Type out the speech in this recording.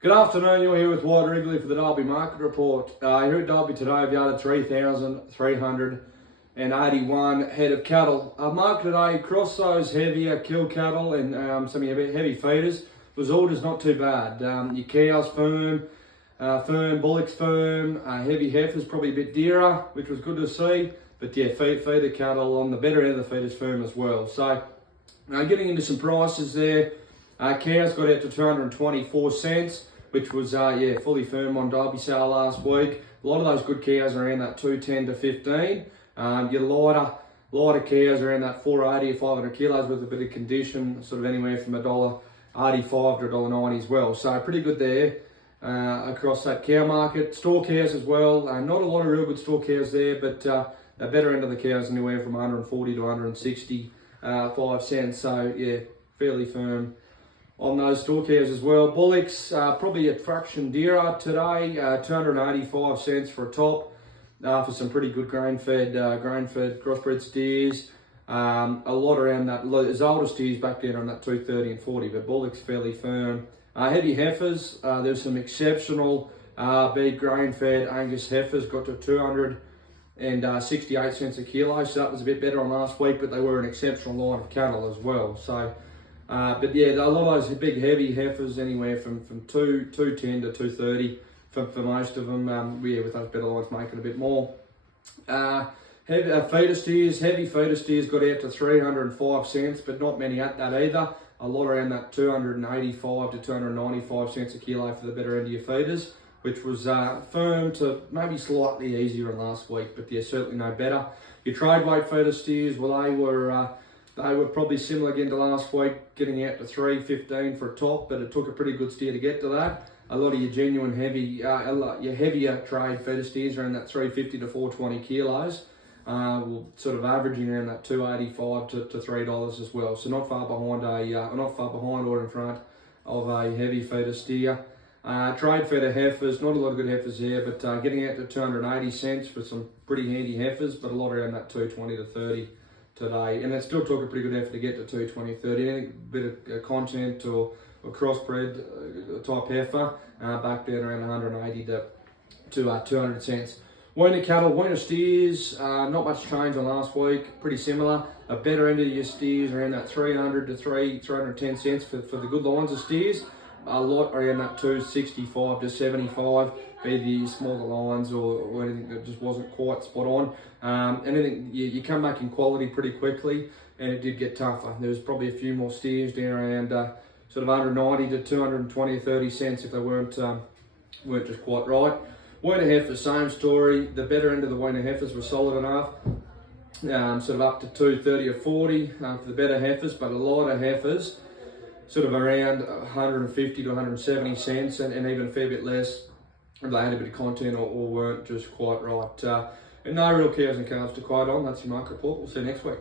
Good afternoon, you're here with Wyatt Wrigley for the Dalby Market Report. Here at Dalby today, I've yarded 3,381 head of cattle. Market today, across those heavier kill cattle and some heavy feeders, was not too bad. Your cows firm, bullocks firm, heavy heifers probably a bit dearer, which was good to see. But yeah, feeder cattle on the better end of the feeders firm as well. So getting into some prices there. Cows got out to 224 cents, which was fully firm on Dalby sale last week. A lot of those good cows are around that 210 to 15. Your lighter cows are around that 480 or 500 kilos with a bit of condition, sort of anywhere from $1.85 to $1.90 as well. So pretty good there across that cow market. Store cows as well. Not a lot of real good store cows there, but the better end of the cows anywhere from 140 to 165 cents. So yeah, fairly firm on those store cows as well. Bullocks probably a fraction dearer today, 285 cents for a top for some pretty good grain-fed crossbred steers. A lot around that, as older steers back there on that 230 and 40, but bullocks fairly firm. Heavy heifers, there's some exceptional big grain-fed Angus heifers, got to 268 cents a kilo, so that was a bit better on last week, but they were an exceptional line of cattle as well. So. But yeah, a lot of those big heavy heifers anywhere from 210 to 230 for most of them. With those better lines making a bit more. Heavy feeder steers got out to 305 cents, but not many at that either. A lot around that 285 to 295 cents a kilo for the better end of your feeders, which was firm to maybe slightly easier than last week, but yeah, certainly no better. Your trade weight feeder steers, well, they were probably similar again to last week, getting out to 315 for a top, but it took a pretty good steer to get to that. A lot of your genuine your heavier trade feeder steers around that 350 to 420 kilos, sort of averaging around that 285 to $3 as well. So not far behind or in front of a heavy feeder steer. Trade feeder heifers, not a lot of good heifers there, but getting out to 280 cents for some pretty handy heifers, but a lot around that 220 to 30. Today, and it still took a pretty good effort to get to 220, 30. Any bit of content or crossbred type heifer back down around 180 to 200 cents. Weaner cattle, weaner steers, not much change on last week, pretty similar. A better end of your steers around that 300 to 310 cents for the good lines of steers. A lot around that 265 to 75, be the smaller lines or anything that just wasn't quite spot on. Anything you come back in quality pretty quickly, and it did get tougher. There was probably a few more steers down around sort of 190 to 220 or 30 cents if they weren't just quite right. Weaner heifers, same story. The better end of the weaner heifers were solid enough, sort of up to 230 or 40 for the better heifers, but a lot of heifers sort of around 150 to 170 cents and even a fair bit less if they had a bit of content or weren't just quite right. And no real cows and calves to quote on. That's your market report. We'll see you next week.